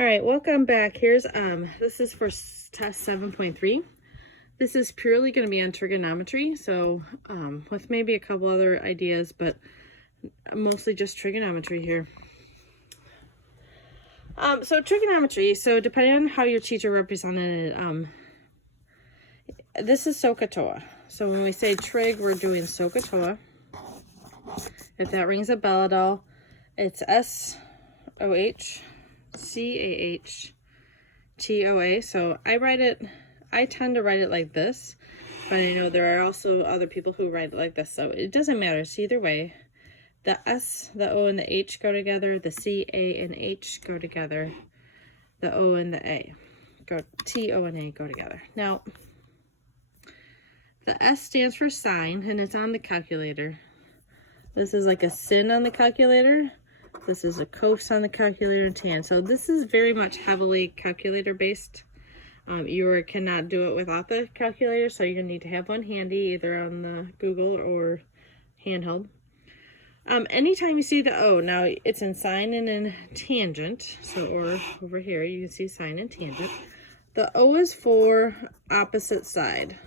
All right, welcome back. Here's this is for test 7.3. This is purely going to be on trigonometry, so with maybe a couple other ideas, but mostly just trigonometry here. So trigonometry, so depending on how your teacher represented it, this is SOHCAHTOA. So when we say trig, we're doing SOHCAHTOA. If that rings a bell at all, it's SOHCAHTOA. So I tend to write it like this, but I know there are also other people who write it like this, so it doesn't matter. It's either way. The S, the O, and the H go together. The C, A, and H go together. The O and the A go, T, O, and A go together. Now, the S stands for sine, and it's on the calculator. This is like a sin on the calculator. This is a cos on the calculator, and tan. So this is very much heavily calculator based. You cannot do it without the calculator, so you're gonna need to have one handy, either on the Google or handheld. Anytime you see the O, now it's in sine and in tangent, so or over here you can see sine and tangent. The O is for opposite side.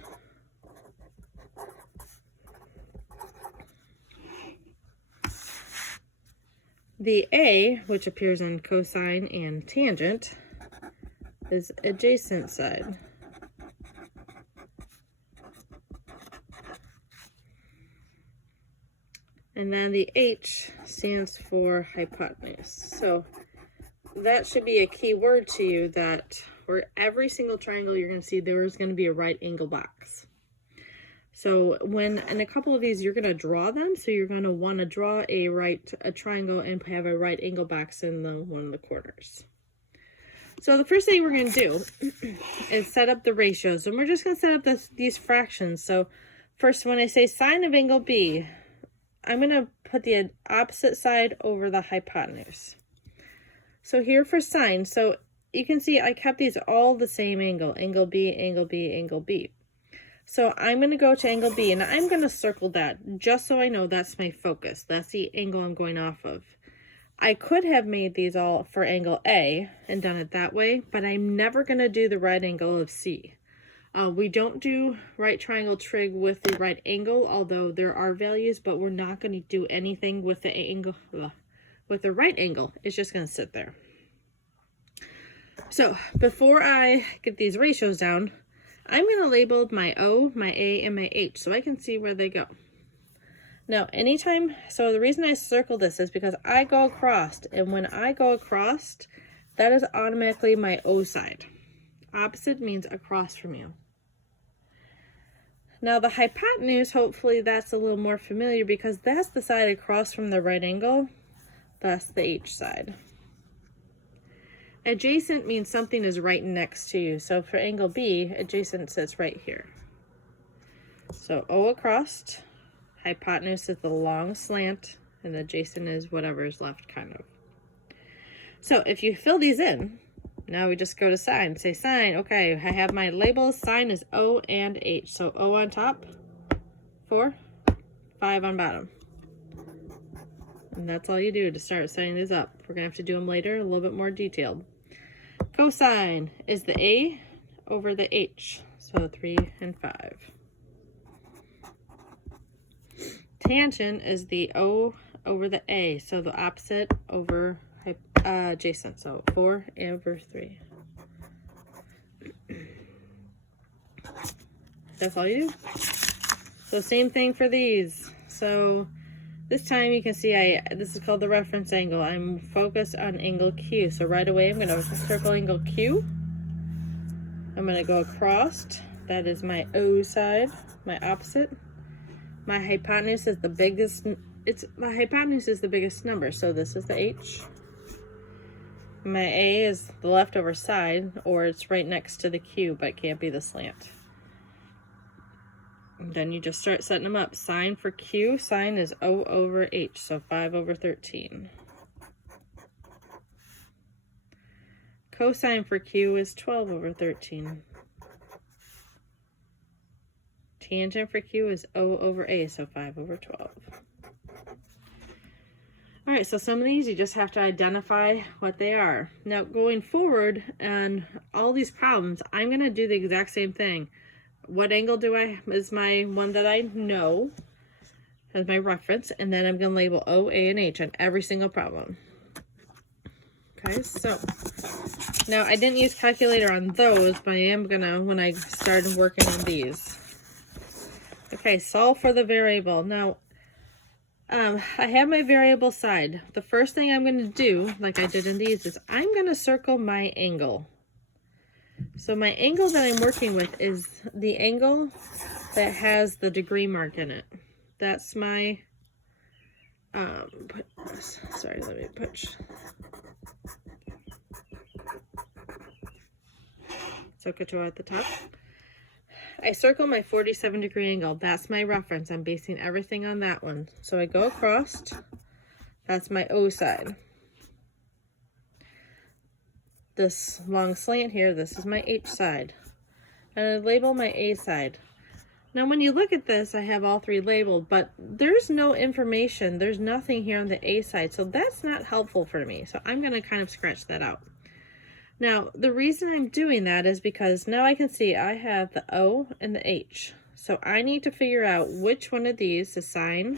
The A, which appears in cosine and tangent, is adjacent side. And then the H stands for hypotenuse. So that should be a key word to you, that for every single triangle you're going to see, there is going to be a right angle box. So when in a couple of these you're going to draw them, so you're going to want to draw a triangle and have a right angle box in one of the corners. So the first thing we're going to do is set up the ratios, and we're just going to set up these fractions. So first, when I say sine of angle B, I'm going to put the opposite side over the hypotenuse. So here for sine, so you can see I kept these all the same angle, angle B, angle B, angle B. So I'm going to go to angle B, and I'm going to circle that just so I know that's my focus. That's the angle I'm going off of. I could have made these all for angle A and done it that way, but I'm never going to do the right angle of C. We don't do right triangle trig with the right angle, although there are values, but we're not going to do anything with the angle, with the right angle. It's just going to sit there. So before I get these ratios down, I'm going to label my O, my A, and my H so I can see where they go. Now, so the reason I circle this is because I go across, and when I go across, that is automatically my O side. Opposite means across from you. Now the hypotenuse, hopefully that's a little more familiar because that's the side across from the right angle. That's the H side. Adjacent means something is right next to you. So for angle B, adjacent sits right here. So O across, hypotenuse is the long slant, and adjacent is whatever is left, kind of. So if you fill these in, now we just go to sine. Say sine. Okay, I have my labels. Sine is O and H. So O on top, 4, 5 on bottom. And that's all you do to start setting these up. We're going to have to do them later, a little bit more detailed. Cosine is the A over the H. So 3 and 5. Tangent is the O over the A. So the opposite over adjacent, so 4 over 3. That's all you do. So same thing for these. So this time you can see this is called the reference angle. I'm focused on angle Q. So right away I'm going to circle angle Q. I'm going to go across. That is my O side, my opposite. My hypotenuse is the biggest. My hypotenuse is the biggest number. So this is the H. My A is the leftover side, or it's right next to the Q, but it can't be the slant. And then you just start setting them up. Sine for Q, sine is O over H, so 5 over 13. Cosine for Q is 12 over 13. Tangent for Q is O over A, so 5 over 12. All All right, so some of these you just have to identify what they are. Now going forward and all these problems, I'm gonna do the exact same thing. What angle is my one that I know as my reference, and then I'm gonna label O, A, and H on every single problem. Okay, so now I didn't use calculator on those, but I am gonna when I started working on these. Okay, solve for the variable. Now, I have my variable side. The first thing I'm gonna do, like I did in these, is I'm gonna circle my angle. So my angle that I'm working with is the angle that has the degree mark in it. That's my, sorry, let me push. So control at the top. I circle my 47-degree angle. That's my reference. I'm basing everything on that one. So I go across. That's my O side. This long slant here, this is my H side. And I label my A side. Now when you look at this, I have all three labeled, but there's no information. There's nothing here on the A side, so that's not helpful for me. So I'm going to kind of scratch that out. Now, the reason I'm doing that is because now I can see I have the O and the H. So I need to figure out which one of these, the sine,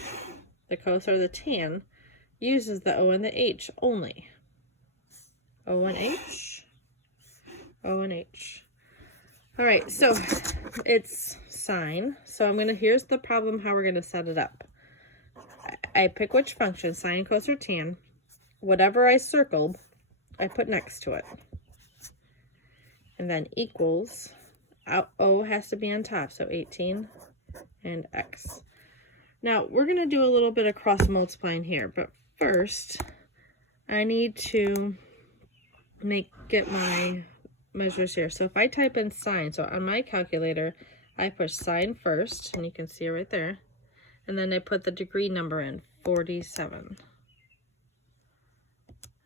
the cos, or the tan, uses the O and the H only. O and H, O and H. All right, so it's sine. So here's the problem how we're gonna set it up. I pick which function, sine, cos, or tan. Whatever I circled, I put next to it. And then equals, O has to be on top, so 18 and X. Now, we're gonna do a little bit of cross multiplying here, but first, I need to get my measures here. So if I type in sine, so on my calculator, I push sine first, and you can see it right there. And then I put the degree number in, 47.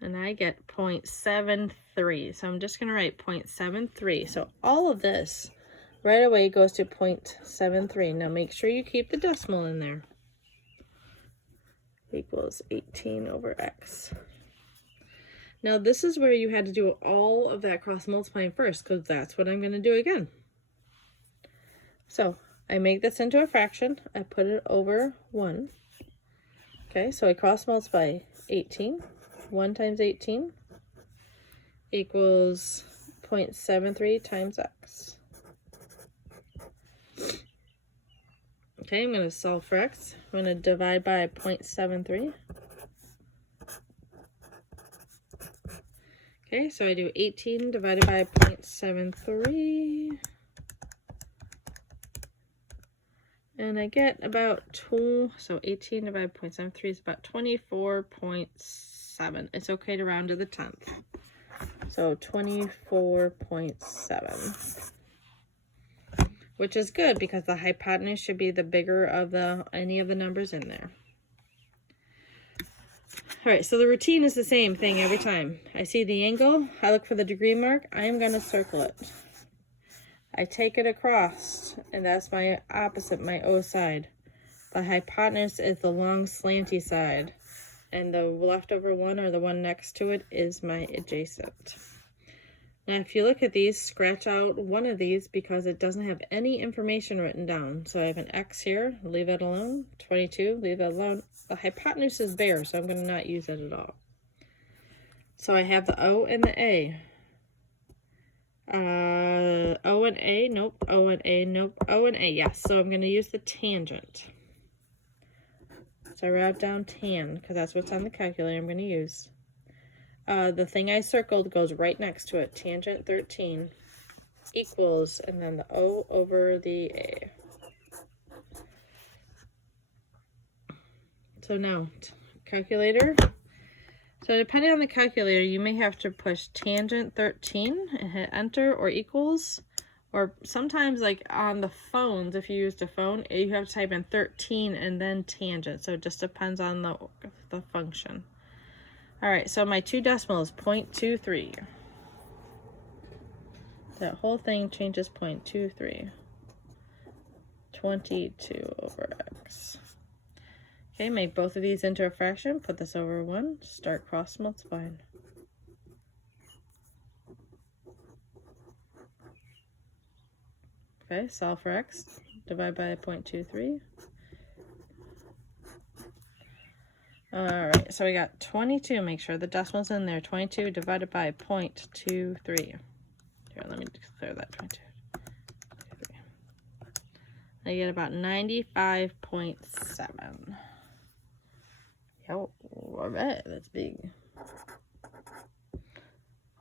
And I get 0.73. So I'm just going to write 0.73. So all of this right away goes to 0.73. Now make sure you keep the decimal in there. Equals 18 over X. Now this is where you had to do all of that cross multiplying first, because that's what I'm going to do again. So I make this into a fraction. I put it over 1. Okay, so I cross multiply 18. 1 times 18 equals 0.73 times X. Okay, I'm going to solve for X. I'm going to divide by 0.73. Okay, so I do 18 divided by 0.73. And I get about 2, so 18 divided by 0.73 is about 24.7. It's okay to round to the 10th. So 24.7. Which is good because the hypotenuse should be the bigger of any of the numbers in there. All right, so the routine is the same thing every time. I see the angle, I look for the degree mark, I'm going to circle it. I take it across, and that's my opposite, my O side. The hypotenuse is the long slanty side, and the leftover one, or the one next to it, is my adjacent. Now, if you look at these, scratch out one of these because it doesn't have any information written down. So I have an X here, leave it alone. 22, leave it alone. The hypotenuse is bare, so I'm going to not use it at all. So I have the O and the A. O and A, nope. O and A, nope. O and A, yes. So I'm going to use the tangent. So I write down tan, because that's what's on the calculator I'm going to use. The thing I circled goes right next to it. Tangent 13 equals, and then the O over the A. So now, calculator. So depending on the calculator, you may have to push tangent 13 and hit enter or equals. Or sometimes like on the phones, if you used a phone, you have to type in 13 and then tangent. So it just depends on the function. All right, so my 2 decimals, 0.23. That whole thing changes 0.23. 22 over X. Okay, make both of these into a fraction. Put this over 1. Start cross multiplying. Okay, solve for x. Divide by 0.23. Alright, so we got 22. Make sure the decimal's in there. 22 divided by 0.23. Here, let me clear that 22. I get about 95.7. Yo, I bet that's big.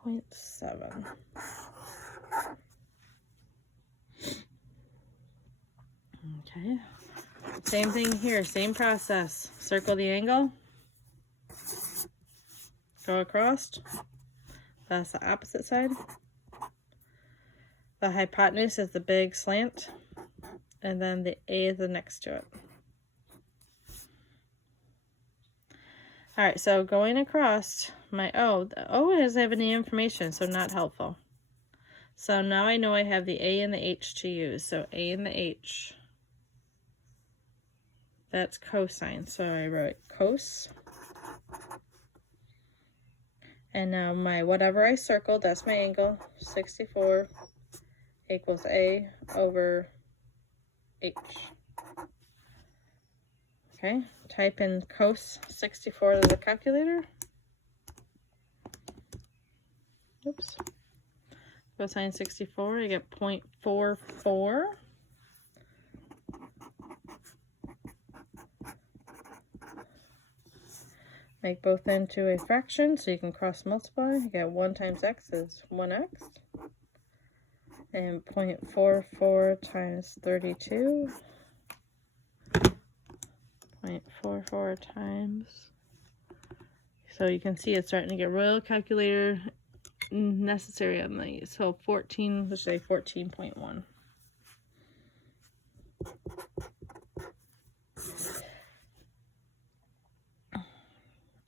0.7. Okay. Same thing here, same process. Circle the angle. Go across. That's the opposite side. The hypotenuse is the big slant. And then the A is the next to it. Alright, so going across my O. The O doesn't have any information, so not helpful. So now I know I have the A and the H to use. So A and the H. That's cosine. So I wrote cos. And now my whatever I circled, that's my angle. 64 equals A over H. Okay, type in cos 64 to the calculator. Oops. Cosine 64, I get 0.44. Make both into a fraction so you can cross multiply. You get 1 times x is 1x. And 0.44 times 32. 0.44 times. So you can see it's starting to get real calculator necessary on these. So 14, let's say 14.1.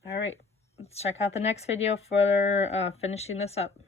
All right, let's check out the next video for finishing this up.